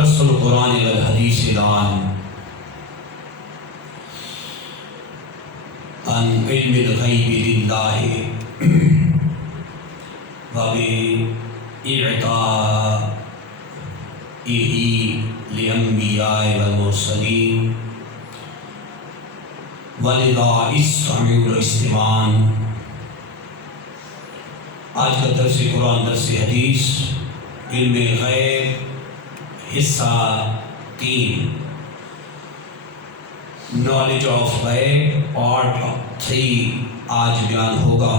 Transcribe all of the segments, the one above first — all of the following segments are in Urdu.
درس القرآن والحدیث الآن عن علم الغیب للہ وبإعطائه للأنبیاء والمرسلین ولذا استمعوا الاستماع۔ آج کا درس قرآن درس حدیث علم غیب حصہ 3 نالج آف غیب پارٹ 3 آج بیان ہوگا۔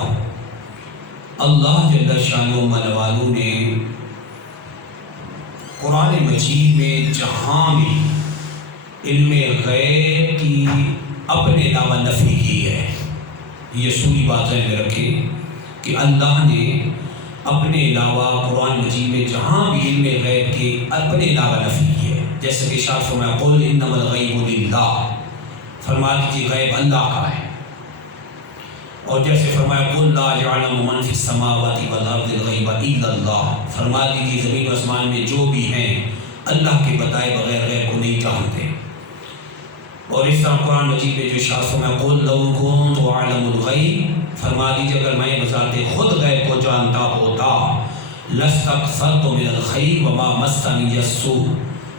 اللہ جل شانہ والو نے قرآن مجید میں جہاں بھی علم غیب کی اپنے علاوہ نفی کی ہے، یہ سوری بات ذہن میں رکھیں کہ اللہ نے اپنے علاوہ قرآن مجید میں جہاں بھی علم غیب کے اپنے علاوہ نفی کی ہے، جیسے کہ ارشاد فرمایا قل انما الغیب للہ، فرما دیجیے غیب اللہ کا ہے، اور جیسے فرمایا قل لا یعلم من فی السماوات والارض الغیب الا اللہ، فرما دیجیے زمین و آسمان میں جو بھی ہیں اللہ کے بتائے بغیر غیب کو نہیں جانتے۔ اور اس طرح قرآن مجید میں جو ارشاد فرمایا قل لو کنت اعلم الغیب، فرما دیجیے اگر میں بذات خود غیب کو جانتا ہوتا لاستکثرت من الخیر وما مسنی السوء،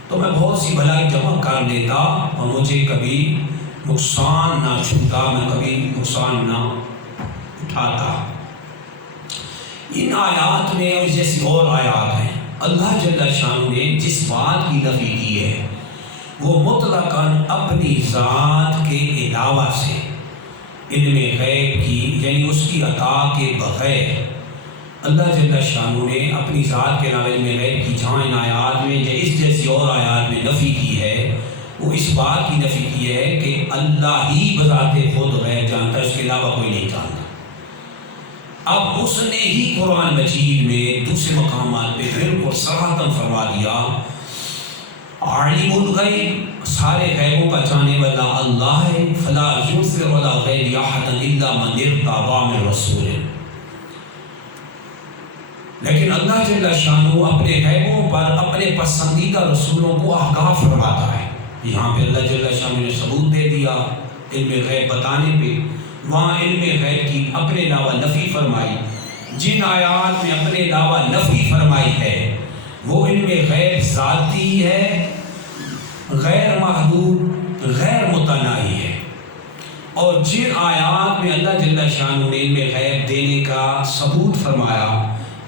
تو میں بہت سی بھلائی جمع کر لیتا اور مجھے کبھی نقصان نہ چھوتا، میں کبھی نقصان نہ اٹھاتا۔ ان آیات میں اور جیسی اور آیات ہیں اللہ جل شانہ نے جس بات کی نفی کی ہے وہ مطلقاً اپنی ذات کے علاوہ سے علم غیب کی یعنی اس کی عطا کے بغیر اللہ جل شانہ نے اپنی ذات کے علاوہ علم غیب کی جہاں ان آیات میں یا اس جیسی اور آیات میں نفی کی ہے وہ اس بات کی نفی کی ہے کہ اللہ ہی بذات خود غیب جانتا ہے، اس کے علاوہ کوئی نہیں جانتا۔ اب اس نے ہی قرآن مجید میں دوسرے مقامات پہ بالکل صراحتاً فرما دیا عالم الغیب، سارے غیبوں کا جانے والا اللہ ہے، فلا یظہر علی غیبہ احدا الا من ارتضی من رسول، لیکن اللہ جل شانہ اپنے غیبوں پر اپنے پسندیدہ رسولوں کو آگاہ فرماتا ہے۔ یہاں پہ اللہ جل شانہ نے ثبوت دے دیا علم غیب بتانے پہ، وہاں علم غیب کی اپنے علاوہ نفی فرمائی۔ جن آیات میں اپنے علاوہ نفی فرمائی ہے وہ علم غیب ذاتی ہے، غیر محدود، غیر متناہی ہے، اور جن آیات میں اللہ جل شانہ نے علم غیب دینے کا ثبوت فرمایا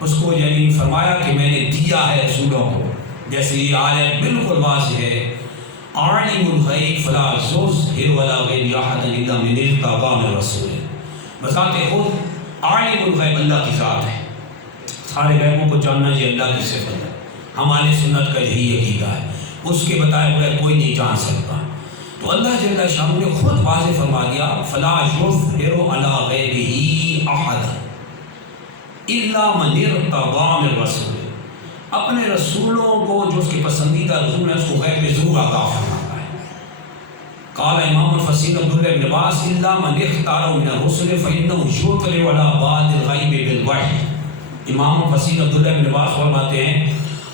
اس کو یعنی فرمایا کہ میں نے دیا ہے رسولوں کو، جیسے یہ آیت بالکل واضح ہے عالم الغیب فلا یظہر علی غیبہ احدا الا من ارتضی من رسول، بذات خود عالم الغیب اللہ کی ذات ہے، سارے غیبوں کو جاننا یہ اللہ کی صفت ہے، ہماری سنت کا یہی عقیدہ ہے، اس کے بتائے بغیر کوئی نہیں جان سکتا۔ تو اللہ جل شانہ نے خود واضح فرما دیا فلا یظہر علی غیبہ احدا الا من ارتضی من رسول، اپنے رسولوں کو جو اس کے پسندیدہ رسول ہیں اس کو غیب میں ضرور عطا فرماتا ہے۔ قال امام الفصیح عبداللہ بن عباس الا من اختارہ من الرسل فانہ یطلع علی بعض الغیب بالوحی، امام الفصیح عبداللہ بن عباس فرماتے ہیں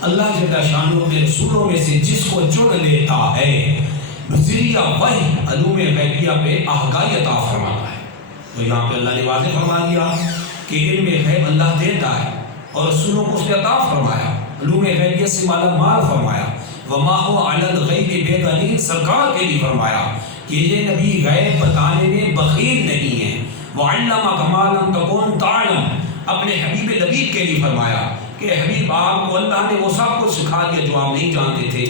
اللہ جل شانہ اپنے رسولوں میں سے جس کو چن لیتا ہے بذریعہ وحی علوم غیبیہ پہ آگاہی عطا فرماتا ہے۔ تو یہاں پہ اللہ نے واضح فرما دیا کہ علم غیب اللہ دیتا ہے اور رسولوں کو اس نے عطا فرمایا، علوم غیبیہ سے مالا مال فرمایا، وما هو علی الغیب بضنین، سرکار کے لیے فرمایا کہ یہ نبی غیب بتانے میں بخیل نہیں ہے، وعلمک ما لم تکن تعلم، اپنے حبیب لبیب کے لیے فرمایا کہ حبیب آپ کو اللہ نے وہ سب کچھ سکھا دیا جو آپ نہیں جانتے تھے۔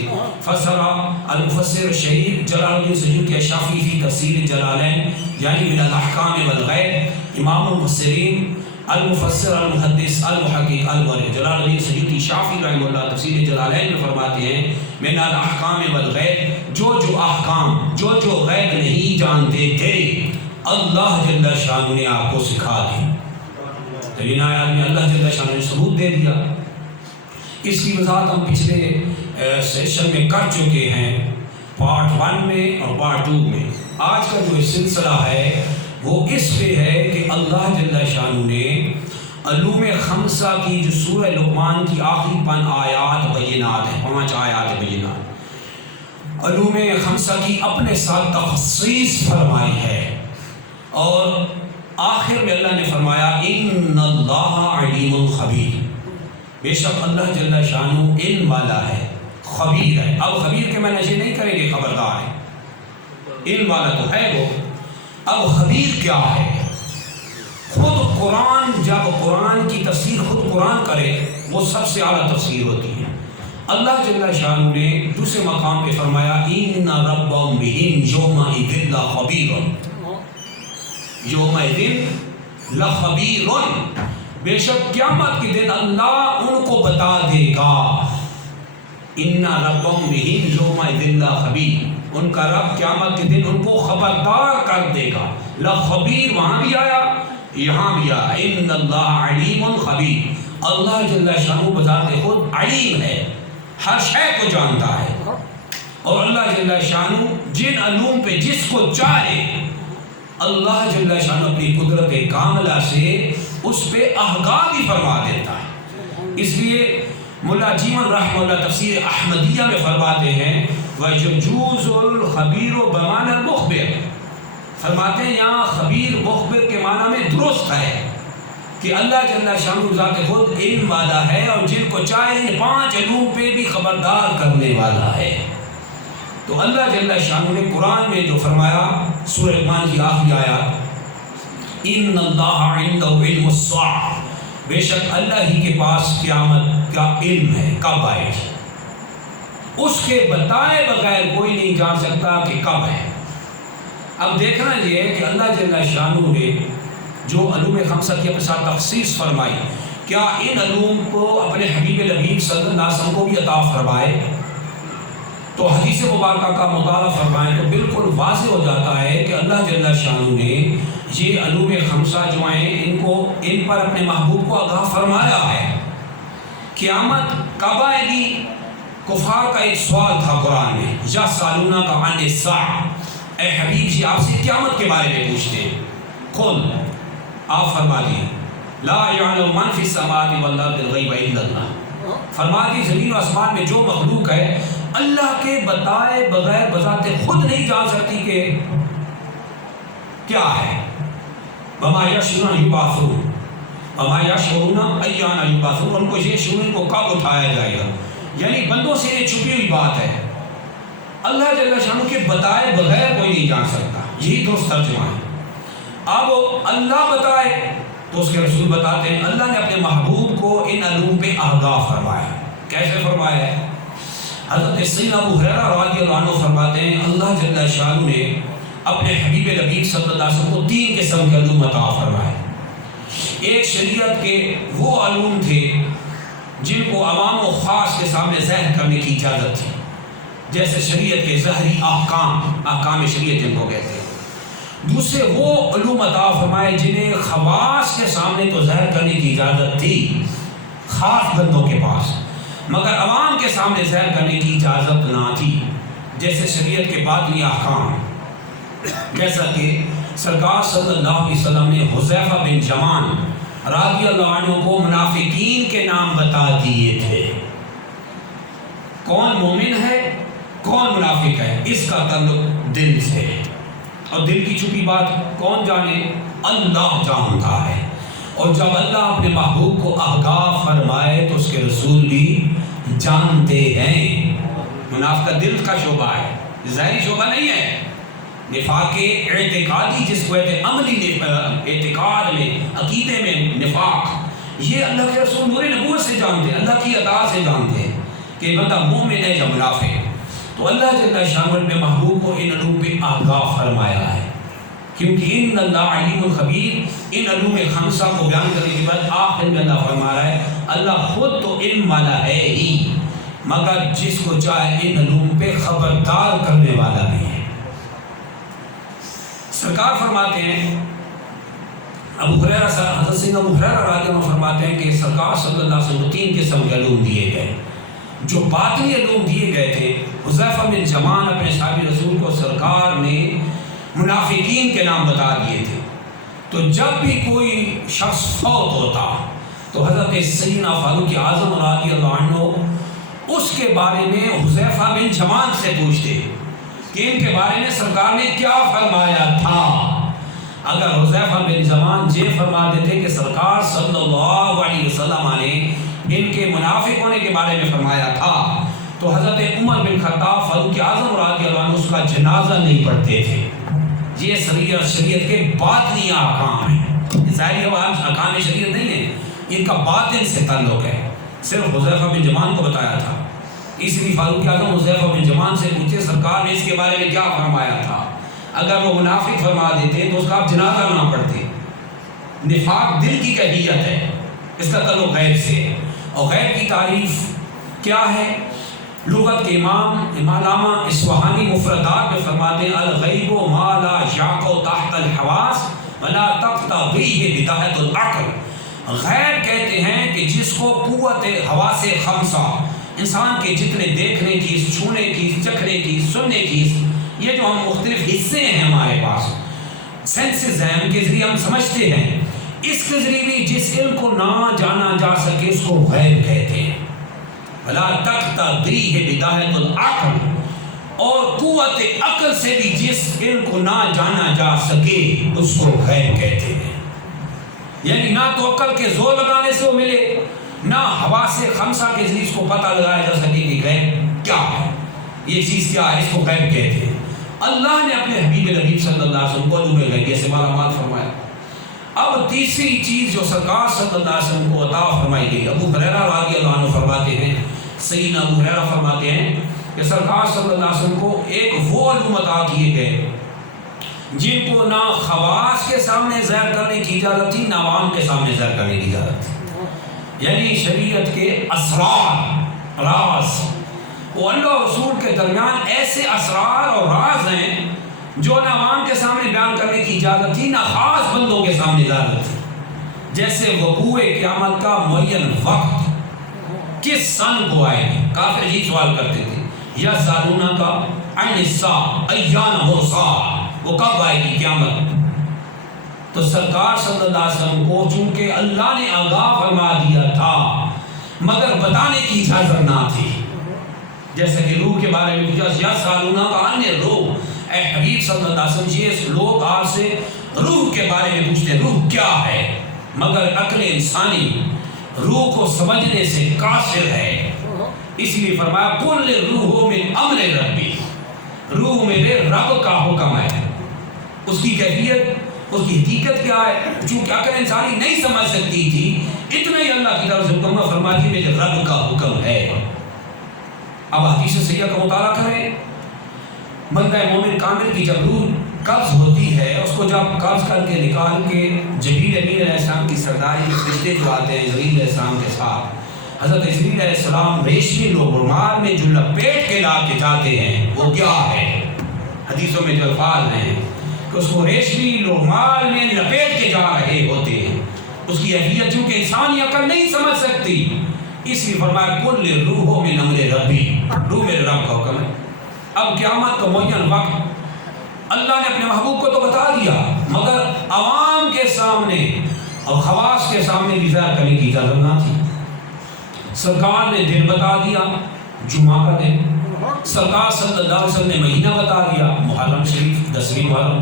فسرا المفسر الشہید جلال الدین سیوطی الشافعی فی تفسیر جلالین یعنی من الاحکام والغیب، امام المفسرین المفسر المحدث المحقق الورع جلال الدین سیوطی شافعی رحمہ اللہ تفسیر جلالین میں فرماتے ہیں من الاحکام والغیب، جو احکام جو غیب نہیں جانتے تھے اللہ جل شانہ نے آپ کو سکھا دی۔ تو ان آیات میں اللہ جل شانہ نے ثبوت دے دیا، اس کی وضاحت ہم پچھلے سیشن میں کر چکے ہیں پارٹ 1 میں اور پارٹ 2 میں۔ آج کا جو سلسلہ ہے وہ اس پہ ہے کہ اللہ جل شانہ نے علوم خمسہ کی جو سورہ لقمان کی آخری 5 آیات بینات ہیں، 5 آیات بینات، علوم خمسہ کی اپنے ساتھ تخصیص فرمائی ہے، اور آخر میں اللہ نے فرمایا ان اللہ علیم خبیر، بے شک اللہ جل شانہ علم والا ہے، خبیر ہے۔ اب خبیر کے معنی یہ نہیں کریں گے خبردار ہے، علم والا تو ہے وہ، اب خبیر کیا ہے؟ خود قرآن، جب قرآن کی تفسیر خود قرآن کرے وہ سب سے اعلیٰ تفسیر ہوتی ہے۔ اللہ جل شانہ نے دوسرے مقام پہ فرمایا ان ربهم بهم یومئذ لخبیر، یومئذ لخبیر، بے شک قیامت کے دن اللہ ان کو بتا دے گا، ان ربهم بهم یومئذ لخبیر، ان کا رب قیامت کے دن ان کو خبردار کر دے گا۔ لخبیر وہاں بھی آیا یہاں بھی آیا، ان اللہ علیم خبیر، اللہ جل شانہ بذات خود علیم ہے، ہر شے کو جانتا ہے، اور اللہ جل شانہ جن علوم پہ جس کو چاہے اللہ جل شانہ اپنی قدرت کاملہ سے اس پہ آگاہ بھی فرما دیتا ہے۔ اس لیے مولا جیمن رحمہ اللہ تفسیر احمدیہ میں فرماتے ہیں وَيَجُوزُ الْخَبِيرُ بِمَعْنَى الْمُخْبِرِ، فرماتے ہیں یہاں خبیر مخبر کے معنی میں درست ہے کہ اللہ جل شانہ ذات خود علم والا ہے، اور جن کو چاہے ان 5 علوم پہ بھی خبردار کرنے والا ہے۔ تو اللہ جل شانہ نے قرآن میں جو فرمایا سورہ لقمان کی آخری آیات ان اللہ عنده علم الساعہ، بے شک اللہ ہی کے پاس قیامت کا علم ہے، کب آئے گی، اس کے بتائے بغیر کوئی نہیں جان سکتا کہ کب ہے۔ اب دیکھنا یہ ہے کہ اللہ جل شانہ نے جو علوم خمسہ کی اپنے ساتھ تخصیص فرمائی، کیا ان علوم کو اپنے حبیب نبی صلی اللہ علیہ وسلم کو بھی عطا فرمائے؟ تو حدیث مبارکہ کا مطالعہ فرمائیں تو بالکل واضح ہو جاتا ہے کہ اللہ جل شانہ نے یہ علوم خمسہ جو ہیں ان پر اپنے محبوب کو آگاہ فرمایا ہے۔ قیامت کب آئے گی؟ کفار کا ایک سوال تھا قرآن میں، یا سالونہ کا عن الساعہ، اے حبیب جی آپ سے قیامت کے بارے میں پوچھتے ہیں، قل آپ فرما دیے لا یعلم من فی السماوات والارض الغیب الا اللہ، فرما دیے زمین و آسمان میں جو مخلوق ہے اللہ کے بتائے بغیر بذات خود نہیں جان سکتی کہ کیا ہے۔ وما یشعرون یبعثون، وما یشعرون ایان یبعثون، ان کو یہ شعور کو کب اٹھایا جائے گا، یعنی بندوں سے یہ چھپی ہوئی بات ہے، اللہ جل شانہ کے بتائے بغیر کوئی نہیں جان سکتا، یہی درست ترجمہ ہے۔ اب اللہ بتائے تو اس کے رسول بتاتے ہیں، اللہ نے اپنے محبوب کو ان علوم پہ آگاہ فرمایا۔ کیسے فرمایا ہے؟ حضرت سیدنا ابو ہریرہ رضی اللہ عنہ فرماتے ہیں اللہ جل شانہ نے اپنے حبیب نبی صلی اللہ علیہ وسلم کو 3 قسم کے علوم عطا فرمائے۔ ایک شریعت کے وہ علوم تھے جن کو عوام و خاص کے سامنے ظاہر کرنے کی اجازت تھی، جیسے شریعت کے ظاہری احکام شریعت جن کو کہتے ہیں۔ دوسرے وہ علوم عطا فرمائے جنہیں خواص کے سامنے تو ظاہر کرنے کی اجازت تھی، خاص بندوں کے پاس، مگر عوام کے سامنے ظاہر کرنے کی اجازت نہ تھی، جیسے شریعت کے باطنی احکام، جیسا کہ سرکار صلی اللہ علیہ وسلم نے حذیفہ بن یمان رضی اللہ عنہ کو منافقین کے نام بتا دیے تھے، کون مومن ہے کون منافق ہے، اس کا تعلق دل سے، اور دل کی چھپی بات کون جانے؟ اللہ جانتا ہے، اور جب اللہ اپنے محبوب کو آگاہ فرمائے تو اس کے رسول بھی جانتے ہیں۔ منافقت دل کا شعبہ ہے، ظاہری شعبہ نہیں ہے۔ نفاق اعتقادی جس کو کہتے ہیں، عملی اعتقاد میں، عقیدے میں نفاق، یہ اللہ کے رسول نور نبوت سے جانتے ہیں، اللہ کی عطا سے جانتے ہیں کہ بندہ مومن ہے یا منافق۔ تو اللہ جل شانہ نے محبوب کو ان علوم پہ آگاہ فرمایا ہے، کیونکہ ان اللہ علیم الخبیر، ان علوم خمسہ کو بیان کرنے کے بعد آخر میں اللہ فرما رہا ہے اللہ خود تو علم والا ہے ہی، مگر جس کو چاہے ان علوم پہ خبردار کرنے والا بھی ہے۔ سرکار فرماتے ہیں حضرت سیدنا ابو ہریرہ رضی اللہ عنہ فرماتے ہیں کہ سرکار صلی اللہ علیہ وسلم کو 3 قسم کے علوم دیے گئے۔ جو باطنی علوم دیے گئے تھے، حذیفہ بن یمان اپنے صحابی رسول کو سرکار نے منافقین کے نام بتا دیے تھے، تو جب بھی کوئی شخص فوت ہوتا تو حضرت سیدنا فاروق اعظم رضی اللہ عنہ اس کے بارے میں حذیفہ بن یمان سے پوچھتے کہ ان کے بارے میں سرکار نے کیا فرمایا تھا۔ اگر حذیفہ بن یمان یہ فرما دیتے کہ سرکار صلی اللہ علیہ وسلم نے ان کے منافق ہونے کے بارے میں فرمایا تھا تو حضرت عمر بن خطاب فاروق اعظم رضی اللہ عنہ اس کا جنازہ نہیں پڑھتے تھے۔ یہ شریعت کے باطنی احکام ہیں، ظاہری احکام شریعت نہیں ہے، ان کا باطن سے تعلق ہے۔ صرف حذیفہ بن یمان کو بتایا تھا، اس لیے فاروق اعظم حذیفہ بن یمان سے پوچھے سرکار نے اس کے بارے میں کیا فرمایا تھا۔ اگر وہ منافق فرما دیتے تو اس کا آپ جنازہ نہ پڑھتے۔ نفاق دل کی کیفیت ہے، اس کا تعلق غیب سے ہے، اور غیب کی تعریف کیا ہے؟ لغت کے امام علامہ اصفہانی مفردات میں فرماتے ہیں الغیب ما لا یقع تحت الحواس ولا تقتضیہ بداہۃ العقل۔ غیب کہتے ہیں کہ جس کو قوت حواس خمسہ، انسان کے جتنے دیکھنے کی، چھونے کی، چکھنے کی، سننے کی، یہ جو ہم مختلف حصے ہیں ہمارے پاس، سینسز ہیں، ان کے ذریعے ہم سمجھتے ہیں، اس کے ذریعے بھی جس علم کو نہ جانا جا سکے اس کو غیب کہتے ہیں۔ ولا تقتضیہ بداہۃ العقل، اور قوت عقل سے بھی جس علم کو نہ جانا جا سکے اس کو غیب کہتے ہیں۔ یعنی نہ تو عقل کے زور لگانے سے وہ ملے، نہ حواس خمسہ کے ذریعے اس کو پتہ لگایا جا سکے کہ غیب کیا ہے، یہ چیز کیا ہے، اس کو غیب کہتے ہیں۔ اللہ نے اپنے حبیب نبی صلی اللہ علیہ وسلم کو علوم غیبیہ سے مالا مال فرمایا۔ اب تیسری چیز جو سرکار صلی اللہ علیہ وسلم کو عطا فرمائی گئی، ابو ہریرہ رضی اللہ عنہ فرماتے ہیں، سیدنا ابو ہریرہ فرماتے ہیں کہ سرکار صلی اللہ علیہ وسلم کو ایک وہ علوم عطا کیے گئے جن کو نہ خواص کے سامنے ظاہر کرنے کی اجازت تھی، نہ عوام کے سامنے ظاہر کرنے کی اجازت تھی۔ یعنی شریعت کے اسرار، راز، وہ اللہ اور رسول کے درمیان ایسے اسرار اور راز ہیں جو نہ عوام کے سامنے بیان کرنے کی اجازت تھی، نہ خاص بندوں کے سامنے اجازت تھی۔ جیسے وقوع قیامت کا معین وقت کس سن کو آئے گی، کافر یہ سوال کرتے تھے، یسألونک عن الساعۃ ایان مرساہا، وہ کب آئے گی قیامت؟ تو سرکار صلی اللہ علیہ وسلم کو چونکہ اللہ نے آگاہ فرما دیا تھا مگر بتانے کی اجازت نہ تھی۔ جیسے کہ روح کے بارے میں پوچھا، یسألونک عن الروح، اے حبیب صلی اللہ علیہ وسلم، یہ لوگ آپ سے روح کے بارے میں پوچھتے ہیں روح کیا ہے، مگر عقل انسانی روح کو سمجھنے سے قاصر ہے، اس لیے فرمایا قل الروح من امر ربی، روح میرے رب کا حکم ہے۔ اس کی کیفیت، اس کی حقیقت کیا ہے؟ چونکہ عقل انسانی نہیں سمجھ سکتی تھی، اتنا ہی اللہ کی طرف سے حکم فرما دی میرے رب کا حکم ہے۔ اب حدیث سیدہ کا مطالعہ کریں، بندہ مومن کامل کی جب روح قبض ہوتی ہے، اس کو جب قبض کر کے نکال کے جبریل امین علیہ السلام کی سرداری میں فرشتے جو آتے ہیں جبریل علیہ السلام کے ساتھ، حضرت جبریل علیہ السلام ریشمی رومال میں جو لپیٹ کے لا کے جاتے ہیں وہ کیا ہے؟ حدیثوں میں جو الفاظ ہیں کہ اس کو ریشمی رومال میں لپیٹ کے جا رہے ہوتے ہیں، اس کی اہمیت چونکہ انسانی عقل نہیں سمجھ سکتی، اس لیے فرمایا قل الروح من امر ربی، روح میرے رب کا حکم ہے۔ اب قیامت کا معین وقت اللہ نے اپنے محبوب کو تو بتا دیا مگر عوام کے سامنے اور خواص کے سامنے بھی ظاہر کرنے کی اجازت نہ تھی۔ سرکار نے دن بتا دیا جمعہ کا دن، سرکار صلی اللہ علیہ وسلم نے مہینہ بتا دیا محرم شریف 10ویں محرم،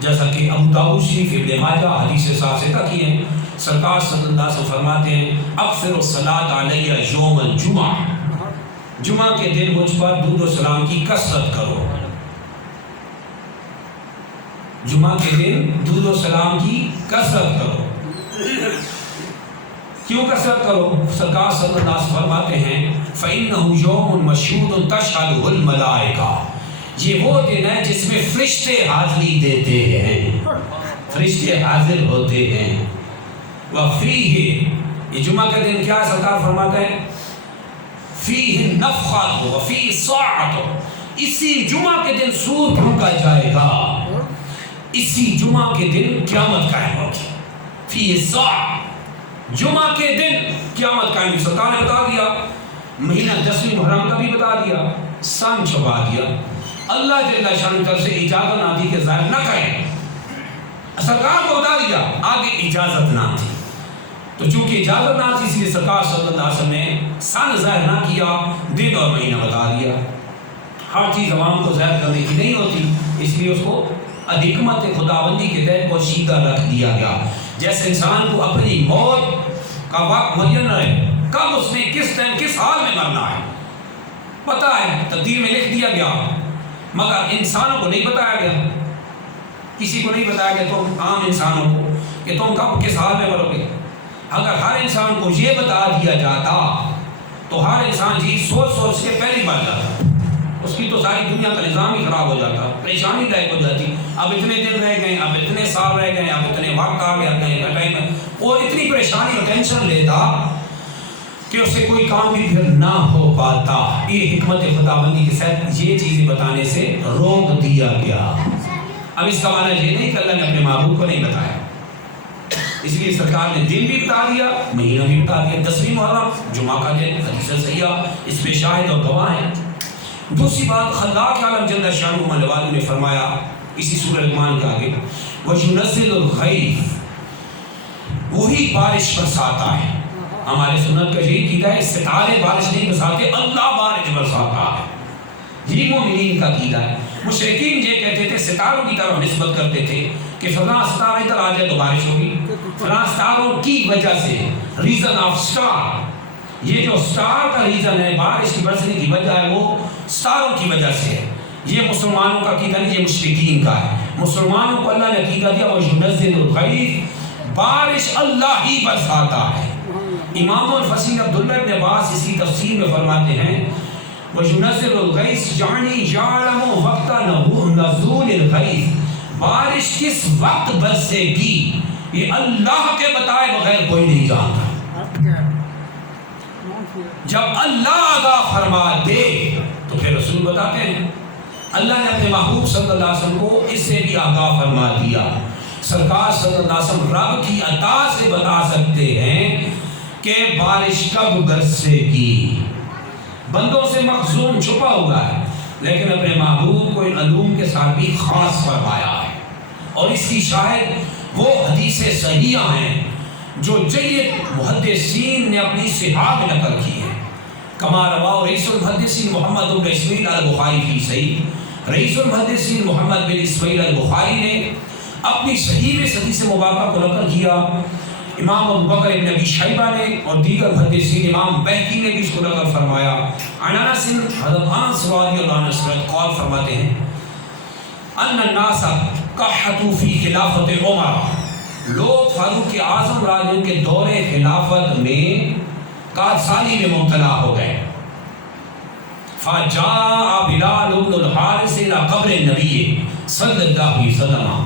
جیسا کہ ابو داؤد شریف ابن ماجہ حدیث ثابتہ کی ہے۔ سرکار صلی اللہ علیہ وسلم فرماتے ہیں اکثر الصلاۃ علیہ یوم الجمعہ، جمعہ کے دن مجھ پر درود و سلام کی کثرت کرو، جمعہ کے دن درود و سلام کی کثرت کرو۔ کیوں کثرت کرو؟ سرکار صلی اللہ علیہ وسلم فرماتے ہیں فَإِنَّهُ يَوْمٌ مَشْهُودٌ تَشْهَدُهُ الْمَلَائِكَةُ، یہ وہ دن ہے جس میں فرشتے حاضری دیتے ہیں، فرشتے حاضر ہوتے ہیں۔ وَفِيهِ، یہ جمعہ کا دن کیا ہے؟ سرکار فرماتے ہیں فِيهِ النَّفْخَةُ وَفِيهِ الصَّاعَةُ، اسی جمعہ کے دن سور پھونکا جائے گا، اسی جمعہ کے دن قیامت قائم ہوگی۔ فِيهِ الصَّاعَةُ، جمعہ کے دن قیامت قائم ہوگی۔ سرکار نے بتا دیا، مہینہ 10ویں محرم کا بھی بتا دیا، سن چھپا دیا، اللہ جل شانہ کی طرف سے اجازت نہ دی کہ ظاہر نہ کریں، سرکار کو بتا دیا، آگے اجازت نہ تھی۔ تو چونکہ اجازت نہ تھی، اس لیے سرکار صلی اللہ علیہ وسلم نے سن ظاہر نہ کیا، دن اور مہینہ بتا دیا۔ ہر چیز عوام کو ظاہر کرنے کی نہیں ہوتی، اس لیے اس کو حکمت خداوندی کے تحت پوشیدہ رکھ دیا گیا۔ جیسے انسان کو اپنی موت کا وقت معین رہے، کب اس نے کس ٹائم کس حال میں مرنا ہے پتہ ہے، تقدیر میں لکھ دیا گیا، مگر انسانوں کو نہیں بتایا گیا۔ کسی کو نہیں بتایا گیا، تم عام انسانوں کو، کہ تم کب کس حال میں مرو گے۔ اگر ہر انسان کو یہ بتا دیا جاتا تو ہر انسان جی سوچ سوچ کے پہلے ہی مر جاتا، اس کی تو ساری دنیا کا نظام ہی خراب ہو جاتا، پریشانی لاحق ہو جاتی۔ اب اتنے دن رہ گئے، اب اتنے سال رہ گئے، اب اتنے وقت آ گیا، ٹائم، اور اتنی پریشانی اور ٹینشن لیتا کہ اسے کوئی کام بھی پھر نہ ہو پاتا۔ یہ حکمت خداوندی کے ساتھ یہ چیزیں بتانے سے روک دیا گیا۔ اب اس کا معنی یہ نہیں کہ اللہ نے اپنے محبوب کو نہیں بتایا، اس لیے سرکار نے دن بھی بتا دیا، مہینہ بھی بتا دیا۔ 10ویں محرم جمعہ کا دن، حدیث صحیحہ اس میں شاہد اور گواہ ہیں۔ دوسری بات، خلاق عالم جل شانہ علیہ وآلہ نے فرمایا اسی سورہ لقمان کے آگے، وَيُنَزِّلُ الْغَيْثَ، وہی بارش برساتا ہے۔ ہمارے سنت کا یہی عقیدہ ہے، ستارے بارش نہیں برساتے، اللہ بارش برساتا ہے، یہ مومنین کا عقیدہ ہے۔ مشرکین یہ کہتے تھے، ستاروں کی طرف نسبت کرتے تھے کہ فلاں ستارہ ادھر آ جائے تو بارش ہوگی، فلاں ستاروں کی وجہ سے، ریزن آف سٹار، یہ جو سٹار کا ریزن ہے بارش کی برسنے کی وجہ ہے، وہ ستاروں کی وجہ سے ہے۔ یہ مسلمانوں کا عقیدہ نہیں، یہ مشرکین کا ہے۔ مسلمانوں کو اللہ نے عقیدہ دیا وَيُنَزِّلُ الْغَيْثَ، بارش اللہ ہی برساتا ہے۔ امام الفصیح عبداللہ ابن عباس اس کی تفسیر میں فرماتے ہیں وَيُنَزِّلُ الْغَيْثَ یعنی یعلم وقت نزول الغیث، بارش کس وقت برسے گی یہ اللہ کے بتائے بغیر کوئی نہیں جانتا۔ جب اللہ آگاہ فرما دے تو پھر رسول بتاتے ہیں۔ اللہ نے اپنے محبوب صلی اللہ علیہ وسلم کو اس سے بھی آگاہ فرما دیا۔ سرکار صلی اللہ علیہ وسلم رب کی عطا سے بتا سکتے ہیں کہ بارش کب برسے گی۔ بندوں سے مخزون چھپا ہوا ہے، لیکن اپنے محبوب کو ان علوم کے ساتھ بھی خاص فرمایا ہے، اور اس کی شاہد وہ حدیثیں صحیحہ ہیں جو جید محدثین نے اپنی صحاح میں نقل کی ہے۔ کما رواہ رئیس المحدثین محمد بن اسماعیل البخاری فی صحیح، رئیس المحدثین محمد بن اسماعیل البخاری نے اپنی صحیح میں حدیث مبارکہ کو نقل کیا۔ امام ابو بکر ابن ابی شیبہ نے اور دیگر محدثین، امام بہقی نے بھی اس کو نقل فرمایا۔ عن انس، حضرت انس رضی اللہ عنہ سے قول فرماتے ہیں ان الناس قحطوا فی خلافت عمر، لوگ فاروق اعظم راجن کے دور خلافت میں قحط میں مبتلا ہو گئے۔ فجاء بلال بن الحارث الى قبر النبی صلی اللہ علیہ وسلم،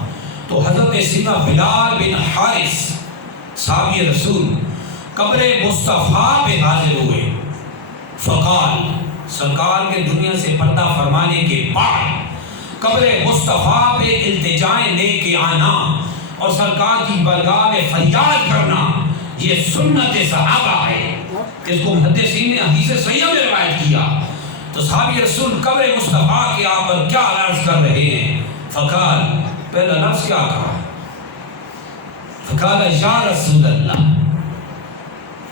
تو حضرت سیدنا بلال بن حارث صحابی رسول قبر مصطفیٰ پہ حاضر ہوئے۔ فقال، سرکار کے دنیا سے پردہ فرمانے کے بعد قبر مصطفیٰ پہ التجائیں لے کے آنا اور سرکار کی بارگاہ میں فریاد کرنا، یہ سنت صحابہ ہے۔ اس کو محدثین نے حدیث صحیحہ میں روایت کیا۔ تو صحابی رسول قبر مصطفیٰ کے آپ پر کیا عرض کر رہے ہیں؟ فقال، پہلا لفظ کیا کہا؟ فقال یا رسول اللہ،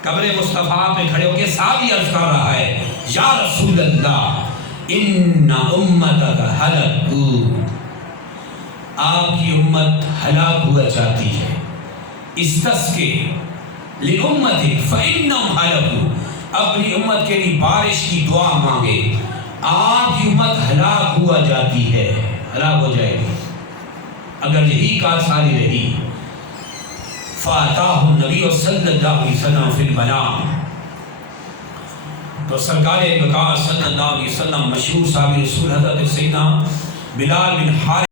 قبر مصطفیٰ پہ کھڑے ہو کے صحابی عرض کر رہا ہے یا رسول اللہ ان امتک ہلکوا، آپ کی امت ہلاک ہوا جاتی ہے۔ استسقِ لامتک فانہم ہلکوا، اپنی امت کے لیے بارش کی دعا مانگے، آپ کی امت ہلاک ہوا جاتی ہے، ہلاک ہو جائے گی اگر یہی کار ساری رہی۔ فاتاہ النبی صلی اللہ علیہ وسلم فی المنام، تو سرکار وقار صلی اللہ علیہ وسلم مشہور صحابی رسول حضرت سیدنا بلال بن حارث